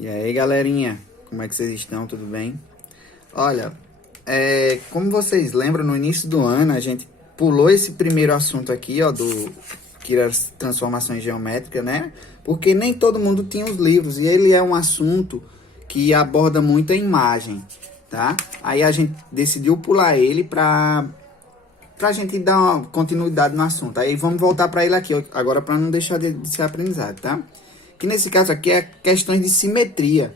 E aí, galerinha, como é que vocês estão? Tudo bem? Olha, como vocês lembram, no início do ano a gente pulou esse primeiro assunto aqui, ó, que era as transformações geométricas, né? Porque nem todo mundo tinha os livros e ele é um assunto que aborda muito a imagem, tá? Aí a gente decidiu pular ele pra gente dar uma continuidade no assunto. Aí vamos voltar para ele aqui agora para não deixar de ser aprendizado, tá? Que nesse caso aqui é questões de simetria.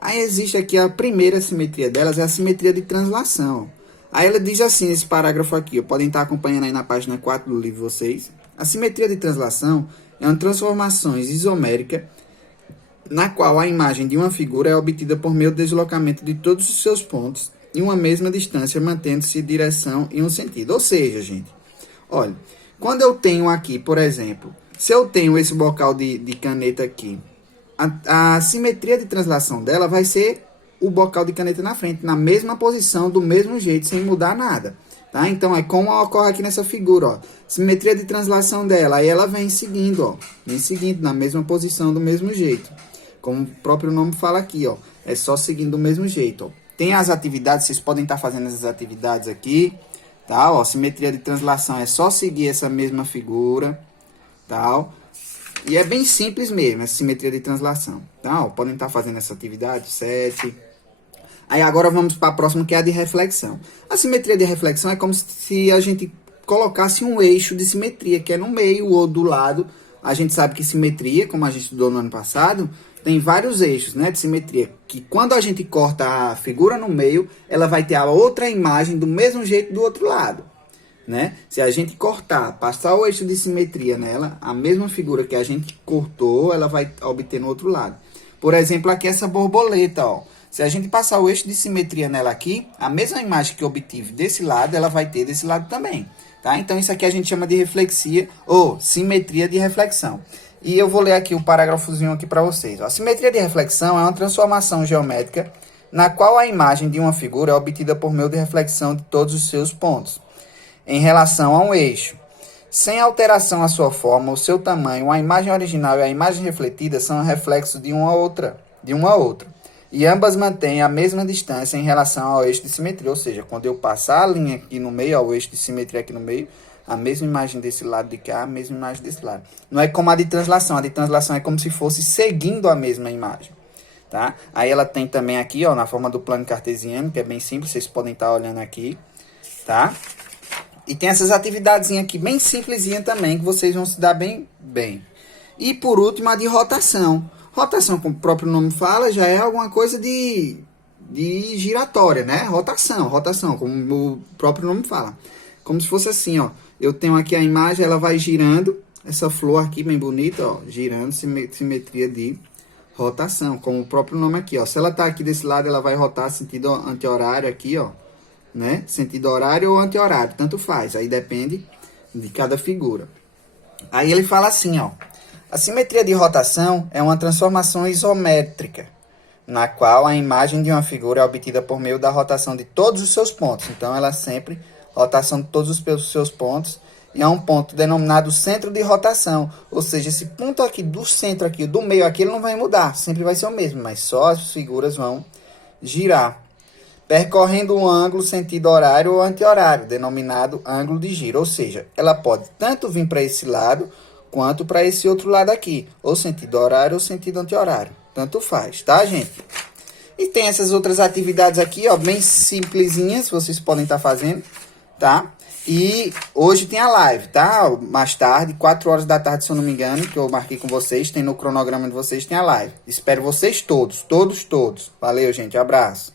Aí existe aqui a primeira simetria delas, é a simetria de translação. Aí ela diz assim nesse parágrafo aqui, podem estar acompanhando aí na página 4 do livro vocês. A simetria de translação é uma transformação isomérica na qual a imagem de uma figura é obtida por meio do deslocamento de todos os seus pontos em uma mesma distância, mantendo-se direção em um sentido. Ou seja, gente, olha, quando eu tenho aqui, por exemplo, se eu tenho esse bocal de caneta aqui, a simetria de translação dela vai ser o bocal de caneta na frente, na mesma posição, do mesmo jeito, sem mudar nada. Tá? Então, é como ocorre aqui nessa figura, ó. Simetria de translação dela, aí ela vem seguindo, ó. Vem seguindo, na mesma posição, do mesmo jeito. Como o próprio nome fala aqui, ó. É só seguindo do mesmo jeito, ó. Tem as atividades, vocês podem estar fazendo essas atividades aqui, tá? Ó, simetria de translação é só seguir essa mesma figura, tal. E é bem simples mesmo, essa simetria de translação, tá? Ó, podem estar fazendo essa atividade, 7. Aí agora vamos para a próxima, que é a de reflexão. A simetria de reflexão é como se a gente colocasse um eixo de simetria, que é no meio ou do lado. A gente sabe que simetria, como a gente estudou no ano passado, tem vários eixos, né, de simetria, que quando a gente corta a figura no meio, ela vai ter a outra imagem do mesmo jeito do outro lado, né? Se a gente cortar, passar o eixo de simetria nela, a mesma figura que a gente cortou, ela vai obter no outro lado. Por exemplo, aqui essa borboleta, ó. Se a gente passar o eixo de simetria nela aqui, a mesma imagem que eu obtive desse lado, ela vai ter desse lado também, tá? Então isso aqui a gente chama de reflexia ou simetria de reflexão. E eu vou ler aqui o parágrafozinho aqui para vocês. A simetria de reflexão é uma transformação geométrica na qual a imagem de uma figura é obtida por meio de reflexão de todos os seus pontos em relação a um eixo. Sem alteração à sua forma, o seu tamanho, a imagem original e a imagem refletida são reflexos de uma a outra. E ambas mantêm a mesma distância em relação ao eixo de simetria. Ou seja, quando eu passar a linha aqui no meio, ao eixo de simetria aqui no meio, a mesma imagem desse lado de cá, a mesma imagem desse lado. Não é como a de translação. A de translação é como se fosse seguindo a mesma imagem, tá? Aí ela tem também aqui, ó, na forma do plano cartesiano, que é bem simples, vocês podem estar olhando aqui, tá? E tem essas atividades aqui, bem simplesinha também, que vocês vão se dar bem. E por último, a de rotação. Rotação, como o próprio nome fala, já é alguma coisa de giratória, né? Rotação, como o próprio nome fala. Como se fosse assim, ó. Eu tenho aqui a imagem, ela vai girando. Essa flor aqui, bem bonita, ó. Girando, simetria de rotação. Como o próprio nome aqui, ó. Se ela tá aqui desse lado, ela vai rotar sentido anti-horário aqui, ó. Né? Sentido horário ou anti-horário, tanto faz. Aí depende de cada figura. Aí ele fala assim, ó. A simetria de rotação é uma transformação isométrica, na qual a imagem de uma figura é obtida por meio da rotação de todos os seus pontos. Então, ela sempre rotação de todos os seus pontos, e é um ponto denominado centro de rotação. Ou seja, esse ponto aqui do centro, aqui do meio, aqui ele não vai mudar, sempre vai ser o mesmo, mas só as figuras vão girar, percorrendo um ângulo sentido horário ou anti-horário, denominado ângulo de giro. Ou seja, ela pode tanto vir para esse lado, quanto para esse outro lado aqui, ou sentido horário ou sentido anti-horário. Tanto faz, tá, gente? E tem essas outras atividades aqui, ó, bem simplesinhas, vocês podem estar fazendo, tá? E hoje tem a live, tá? Mais tarde, 4 horas da tarde, se eu não me engano, que eu marquei com vocês, tem no cronograma de vocês, tem a live. Espero vocês todos. Valeu, gente, abraço.